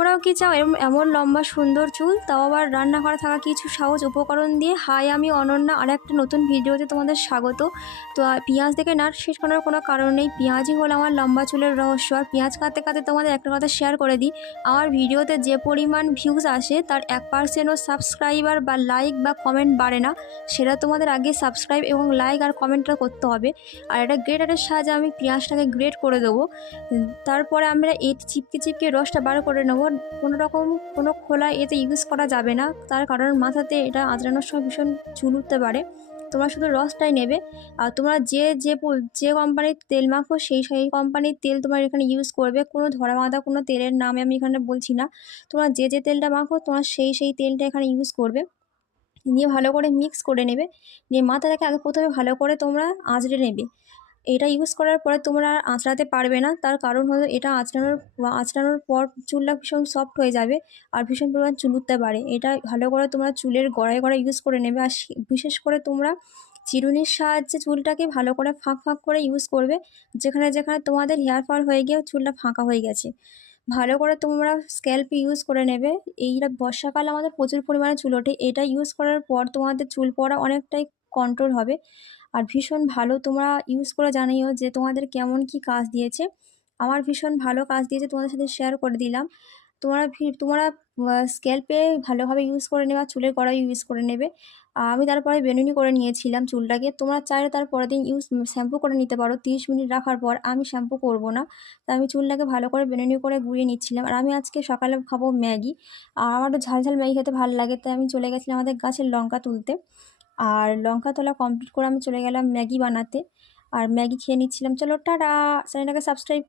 তোমরাও কি চাও এমন লম্বা সুন্দর চুল, তাও আবার রান্না করা থাকা কিছু সহজ উপকরণ দিয়ে? হাই, আমি অনন্যা, আর একটা নতুন ভিডিওতে তোমাদের স্বাগত। তো পেঁয়াজ দেখে নাট শেষ করার কোনো কারণ নেই। পেঁয়াজই হলো আমার লম্বা চুলের রহস্য। আর পেঁয়াজ কাটতে কাটতে তোমাদের একটা কথা শেয়ার করে দিই, আমার ভিডিওতে যে পরিমাণ ভিউজ আসে তার 1%ও সাবস্ক্রাইবার বা লাইক বা কমেন্ট বাড়ে না। সেটা তোমাদের আগে সাবস্ক্রাইব এবং লাইক আর কমেন্টটা করতে হবে। আর একটা গ্রেটারের সাহায্যে আমি পেঁয়াজটাকে গ্রেট করে দেবো। তারপরে আমরা এই চিপকে চিপকে রসটা বার করে নেবো। কোনো রকম কোনো খোলা এতে ইউজ করা যাবে না, তার কারণ মাথাতে এটা আঁচড়ানোর সময় ভীষণ চুল উঠতে পারে। তোমরা শুধু রসটাই নেবে। আর তোমরা যে কোম্পানির তেল মাখো সেই কোম্পানির তেল তোমার এখানে ইউজ করবে। কোনো ধরা বাঁধা কোনো তেলের নাম আমি এখানে বলছি না। তোমরা যে তেলটা মাখো তোমার সেই তেলটা এখানে ইউজ করবে। নিয়ে ভালো করে মিক্স করে নেবে। নিয়ে মাথাটাকে আগে প্রথমে ভালো করে তোমরা আঁচড়ে নেবে। এটা ইউজ করার পরে তোমরা আর আঁচড়াতে পারবে না, তার কারণ হলো এটা আঁচড়ানোর পর চুলটা ভীষণ সফট হয়ে যাবে আর ভীষণ পরিমাণ চুল উঠতে পারে। এটা ভালো করে তোমরা চুলের গোড়ায় গোড়ায় ইউজ করে নেবে। আর বিশেষ করে তোমরা চিরুনির সাহায্যে চুলটাকে ভালো করে ফাঁক ফাঁক করে ইউজ করবে, যেখানে যেখানে তোমাদের হেয়ার ফল হয়ে গিয়ে চুলটা ফাঁকা হয়ে গেছে। ভালো করে তোমরা স্ক্যাল্পে ইউজ করে নেবে। এইটা বর্ষাকালে আমাদের প্রচুর পরিমাণে চুল ওঠে। এটা ইউজ করার পর তোমাদের চুল পড়া অনেকটাই কন্ট্রোল হবে। আর ভীষণ ভালো, তোমরা ইউজ করে জানিও যে তোমাদের কেমন কি কাজ দিয়েছে। আমার ভীষণ ভালো কাজ দিয়েছে, তোমাদের সাথে শেয়ার করে দিলাম। তোমরা স্ক্যাল্পে ভালোভাবে ইউজ করে নেবে আর চুলের গোড়ায় ইউজ করে নেবে। আমি তারপরে বেনুনি করে নিয়েছিলাম চুলটাকে। তোমরা চাইলে তার পরের দিন শ্যাম্পু করে নিতে পারো 30 মিনিট রাখার পর। আমি শ্যাম্পু করব না, তাই আমি চুলটাকে ভালো করে বেনুনি করে গুঁড়িয়ে নিচ্ছিলাম। আর আমি আজকে সকালে খাবো ম্যাগি, আর আমার একটু ঝাল ঝাল ম্যাগি খেতে ভালো লাগে, তাই আমি চলে গেছিলাম আমাদের গাছের লঙ্কা তুলতে। আর লঙ্কা তোলা কমপ্লিট করে আমি চলে গেলাম ম্যাগি বানাতে। আর ম্যাগি খেয়ে নিচ্ছিলাম। চলো টাটা, চ্যানেলটাকে সাবস্ক্রাইব